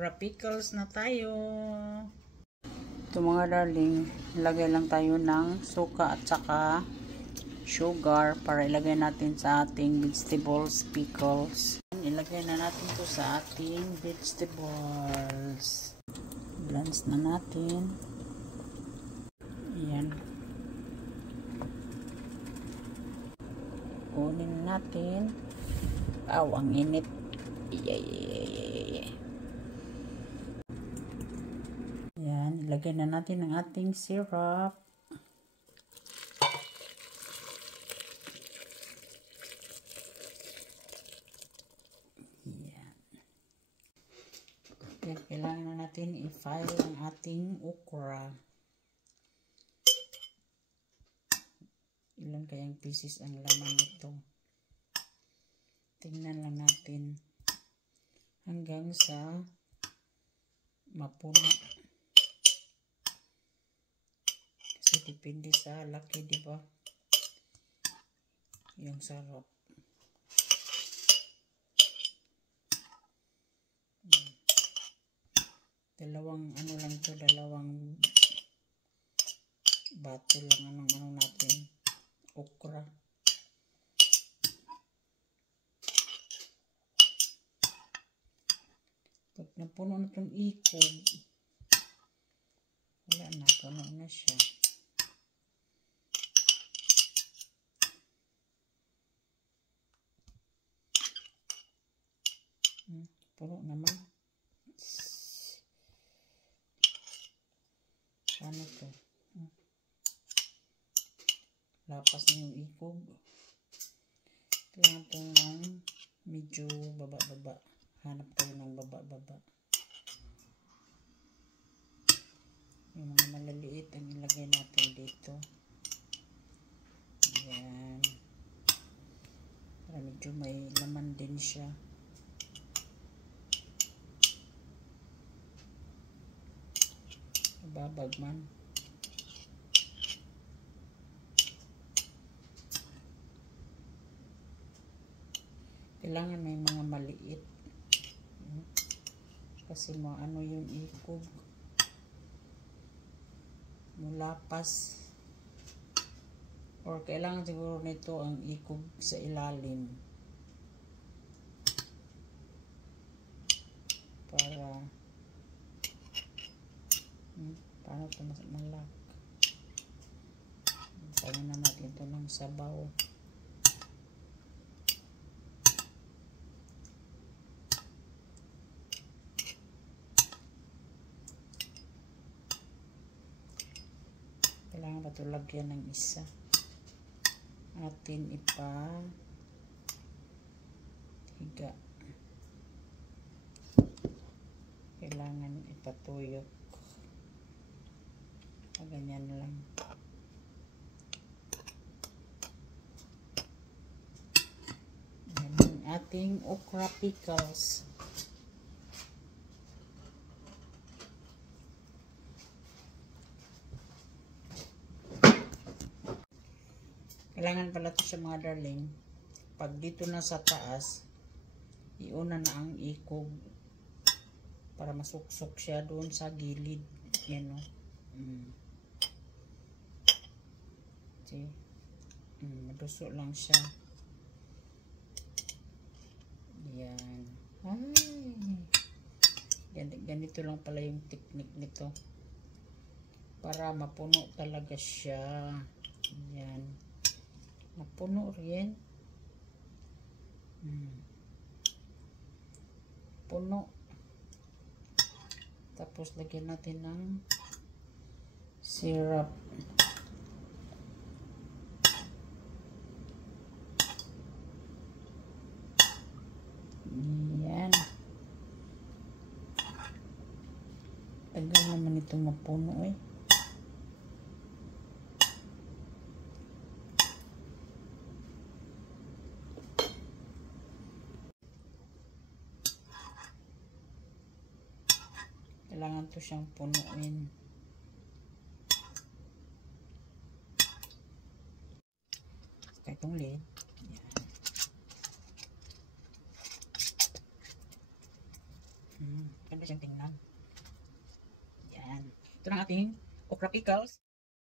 okra pickles na tayo. Ito mga darling, ilagay lang tayo ng suka at saka sugar para ilagay natin sa ating vegetables pickles. Ilagay na natin to sa ating vegetables. Blend na natin. Ayan. Kunin natin. Aw, ang init. Ayan, ilagay na natin ang ating syrup. Ayan. Ayan, kailangan na natin i-file ang ating okra. Ilan kayang pieces ang laman nito? Tingnan lang natin hanggang sa mapuno. Kasi depende sa laki, di ba? Yung sarap. Dalawang ano lang to, dalawang bato lang ano natin. Okra. Pag napuno na itong ikog, wala na, puno na siya. Puno naman. Ano to? Lapas na yung ikog. Kailangan ito ng medyo baba-baba. Hanap tayo ng baba-baba. Yung mga malaliit ang ilagay natin dito. Ayan. Para medyo may laman din siya. Babag man. Kailangan may mga maliit. Kasi ano yung ikog. Mulapas. Or kailangan siguro nito ang ikog sa ilalim. Para paano ito malak. Tayo na natin ito ng sabaw. Kailangan ba ito lagyan ng isa? Atin higa. Kailangan ipatuyok. Ganyan lang. Yan ang ating okra pickles. Kailangan pala ito siya mga darling. Pag dito na sa taas, iuna na ang ikog para masuksok siya doon sa gilid. Yan o. See? Maduso lang siya. Yan. Ay. Ganito lang pala yung technique nito. Para mapuno talaga siya. Yan. Napuno rin. Puno. Tapos lagyan natin ng syrup. Yan. Tagal naman ito mapuno eh. Kailangan to siyang punuin. Kaya itong lid. Yan. Ganda siyang tingnan. Yan. Ito na ang ating okra pickles.